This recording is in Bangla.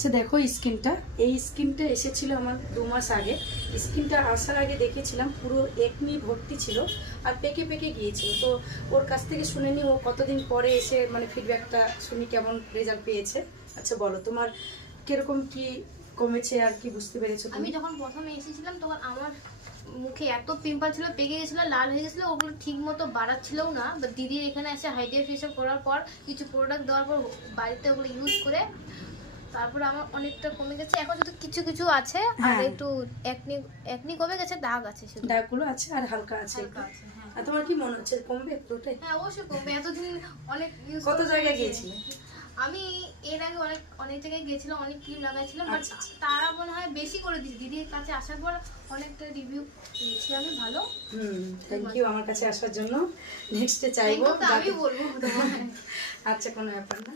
আচ্ছা দেখো স্কিনটা, এই স্কিনটা এসেছিল আমার 2 মাস আগে। স্কিনটা আসার আগে দেখেছিলাম পুরো একনি ভর্তি ছিল আর পেকে পেকে গিয়েছিল। তো ওর কাছ থেকে শুনে নি ও কতদিন পরে এসে মানে ফিডব্যাকটা শুনি কেমন রেজাল্ট পেয়েছে। আচ্ছা বলো তোমার কিরকম কি কমেছে আর কি বুঝতে পেরেছো তুমি? আমি যখন প্রথমে এসেছিলাম তখন আমার মুখে এত পিম্পল ছিল, পেকে গেছিলো, লাল হয়ে গেছিলো, ওগুলো ঠিক মতো বাড়াচ্ছিলও না। দিদির এখানে এসে হাইড্রিয়া ফেশিয়াল করার পর কিছু প্রোডাক্ট দেওয়ার পর বাড়িতে ওগুলো ইউজ করে তারপর আমার অনেকটা কমে গেছে। এখন শুধু কিছু কিছু আছে আর একটু একনি একনি কমে গেছে, দাগ আছে, শুধু দাগগুলো আছে আর হালকা আছে। হালকা আছে। হ্যাঁ, আর তোমার কি মনে হচ্ছে কমবে পুরোটাই? হ্যাঁ অবশ্যই কমবে। এতদিন অনেক ইউজ কত জায়গায় গিয়েছিলে? আমি এর আগে অনেক অনেক জায়গায় গেছিলাম, অনেক ক্রিম লাগাইছিলাম, বাট আচ্ছা, আচ্ছা। তারা মনে হয় বেশি করে দিয়েছে। দিদির কাছে আসার পর অনেকটা রিভিউ পেয়েছি আমি ভালো। থ্যাংক ইউ আমার কাছে আসার জন্য। নেক্সটে চাইবো আমি বলবো তোমায়। আচ্ছা কোনো ব্যাপার না।